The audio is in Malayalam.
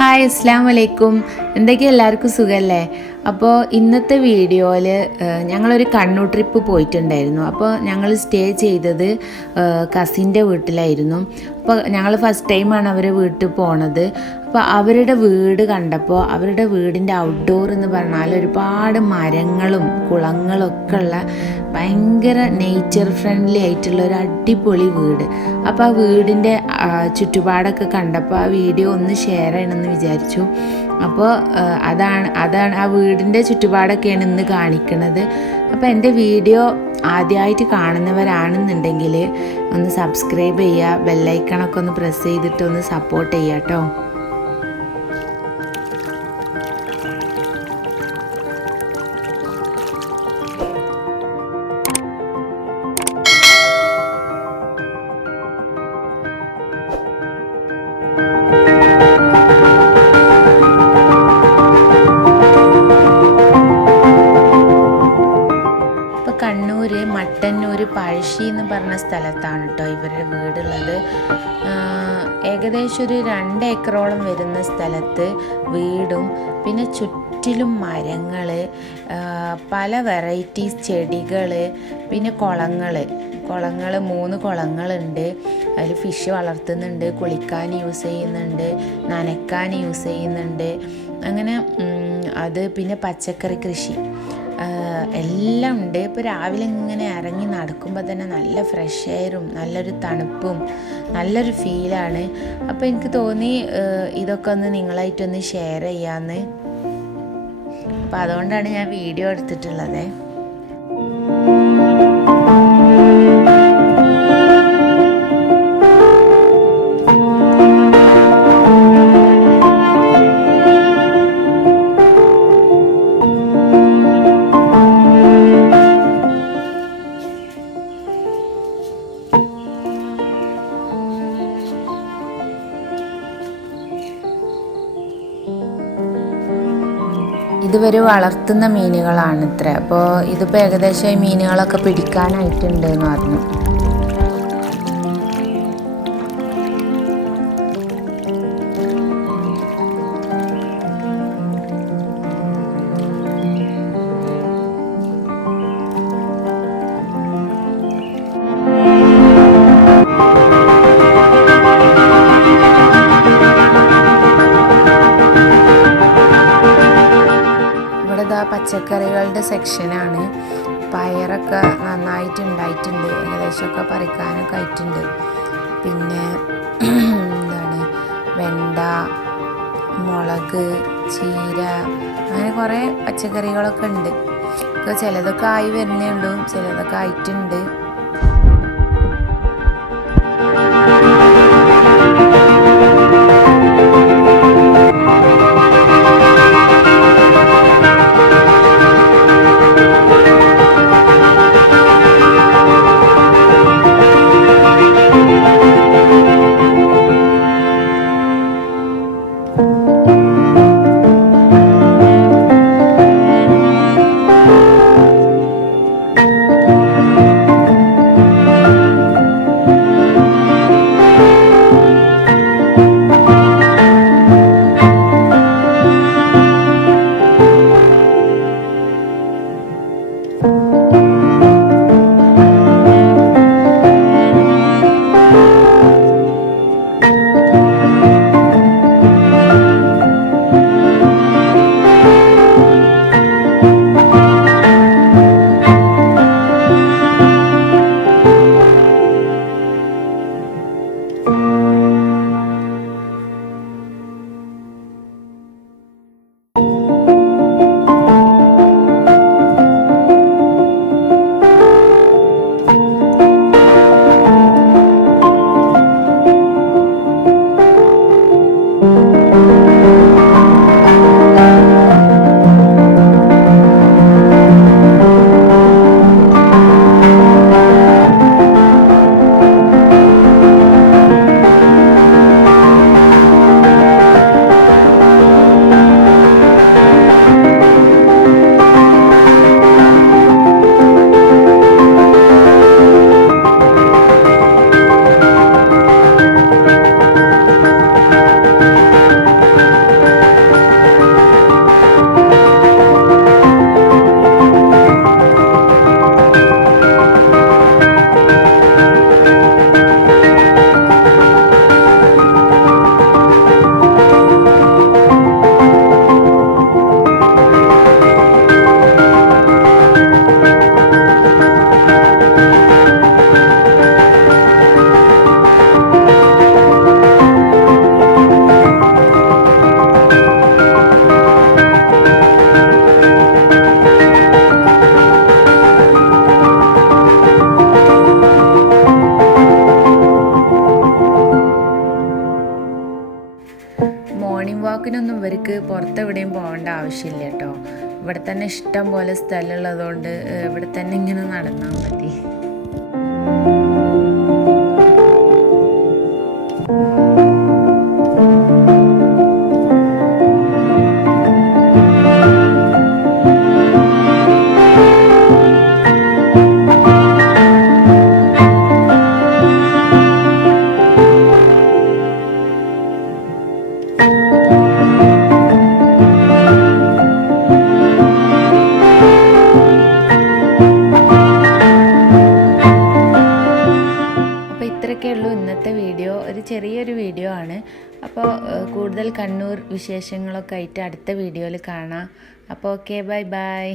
ഹായ് അസ്സലാമു അലൈക്കും. എന്തൊക്കെയാണ്, എല്ലാവർക്കും സുഖമല്ലേ? അപ്പോൾ ഇന്നത്തെ വീഡിയോയിൽ ഞങ്ങളൊരു കണ്ണൂർ ട്രിപ്പ് പോയിട്ടുണ്ടായിരുന്നു. അപ്പോൾ ഞങ്ങൾ സ്റ്റേ ചെയ്തത് കസിൻ്റെ വീട്ടിലായിരുന്നു. അപ്പോൾ ഞങ്ങൾ ഫസ്റ്റ് ടൈമാണ് അവരെ വീട്ടിൽ പോണത്. അപ്പോൾ അവരുടെ വീട് കണ്ടപ്പോൾ അവരുടെ വീടിൻ്റെ ഔട്ട്ഡോർ എന്ന് പറഞ്ഞാൽ ഒരുപാട് മരങ്ങളും കുളങ്ങളൊക്കെ ഉള്ള ഭയങ്കര നേച്ചർ ഫ്രണ്ട്ലി ആയിട്ടുള്ള ഒരു അടിപൊളി വീട്. അപ്പോൾ ആ വീടിൻ്റെ ചുറ്റുപാടൊക്കെ കണ്ടപ്പോൾ ആ വീഡിയോ ഒന്ന് ഷെയർ ചെയ്യണമെന്ന് വിചാരിച്ചു. അപ്പോൾ അതാണ് ആ വീടിൻ്റെ ചുറ്റുപാടൊക്കെയാണ് ഇന്ന് കാണിക്കുന്നത്. അപ്പോൾ എൻ്റെ വീഡിയോ ആദ്യമായിട്ട് കാണുന്നവരാണെന്നുണ്ടെങ്കിൽ ഒന്ന് സബ്സ്ക്രൈബ് ചെയ്യുക, ബെല്ലൈക്കണൊക്കെ ഒന്ന് പ്രസ് ചെയ്തിട്ട് ഒന്ന് സപ്പോർട്ട് ചെയ്യുക കേട്ടോ. മട്ടന്നൂർ പഴശ്ശി എന്ന് പറഞ്ഞ സ്ഥലത്താണ് കേട്ടോ ഇവരുടെ വീടുള്ളത്. ഏകദേശം ഒരു 2 ഏക്കറോളം വരുന്ന സ്ഥലത്ത് വീടും പിന്നെ ചുറ്റിലും മരങ്ങൾ, പല വെറൈറ്റീസ് ചെടികൾ, പിന്നെ കുളങ്ങൾ 3 കുളങ്ങളുണ്ട്. അതിൽ ഫിഷ് വളർത്തുന്നുണ്ട്, കുളിക്കാൻ യൂസ് ചെയ്യുന്നുണ്ട്, നനയ്ക്കാൻ യൂസ് ചെയ്യുന്നുണ്ട്. അങ്ങനെ അത് പിന്നെ പച്ചക്കറി കൃഷി എല്ലാം ഉണ്ട്. ഇപ്പോൾ രാവിലെ ഇങ്ങനെ ഇറങ്ങി നടക്കുമ്പോൾ തന്നെ നല്ല ഫ്രഷ് എയറും നല്ലൊരു തണുപ്പും നല്ലൊരു ഫീലാണ്. അപ്പോൾ എനിക്ക് തോന്നി ഇതൊക്കെ ഒന്ന് നിങ്ങളായിട്ടൊന്ന് ഷെയർ ചെയ്യാമെന്ന്. അപ്പോൾ അതുകൊണ്ടാണ് ഞാൻ വീഡിയോ എടുത്തിട്ടുള്ളത്. ഇതുവരെ വളർത്തുന്ന മീനുകളാണ് ഇത്ര. അപ്പോൾ ഇതിപ്പോൾ ഏകദേശം ഈ മീനുകളൊക്കെ പിടിക്കാനായിട്ടുണ്ട് എന്ന് പറഞ്ഞു. പച്ചക്കറികളുടെ സെക്ഷനാണ്. പയറൊക്കെ നന്നായിട്ട് ഉണ്ടായിട്ടുണ്ട്, ഏകദേശമൊക്കെ പറിക്കാനൊക്കെ ആയിട്ടുണ്ട്. പിന്നെ വെണ്ട, മുളക്, ചീര, അങ്ങനെ കുറേ പച്ചക്കറികളൊക്കെ ഉണ്ട്. ചിലതൊക്കെ ആയി വരുന്നേ ഉള്ളൂ, ചിലതൊക്കെ ആയിട്ടുണ്ട്. മോർണിംഗ് വാക്കിനൊന്നും ഇവർക്ക് പുറത്തെവിടെയും പോകേണ്ട ആവശ്യമില്ല കേട്ടോ. ഇവിടെ തന്നെ ഇഷ്ടം പോലെ സ്ഥലമുള്ളതുകൊണ്ട് ഇവിടെ തന്നെ ഇങ്ങനെ നടന്നാൽ മതി. ഇത്രയൊക്കെയുള്ളൂ ഇന്നത്തെ വീഡിയോ. ഒരു ചെറിയൊരു വീഡിയോ ആണ്. അപ്പോൾ കൂടുതൽ കണ്ണൂർ വിശേഷങ്ങളൊക്കെ ആയിട്ട് അടുത്ത വീഡിയോയിൽ കാണാം. അപ്പോൾ ഓക്കെ, ബൈ ബൈ.